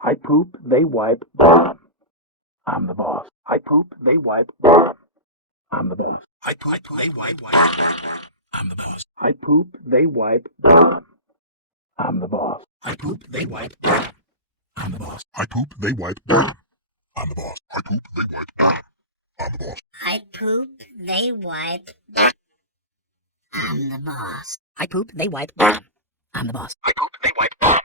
I poop, they wipe. I'm the boss. I poop, they wipe. I'm the boss. I poop, they wipe. I'm the boss. I poop, they wipe. I'm the boss. I poop, they wipe. I'm the boss. I poop, they wipe. I'm the boss. I poop, they wipe. I'm the boss. I poop, they wipe. I'm the boss. I poop, they wipe. I'm the boss. I poop, they wipe.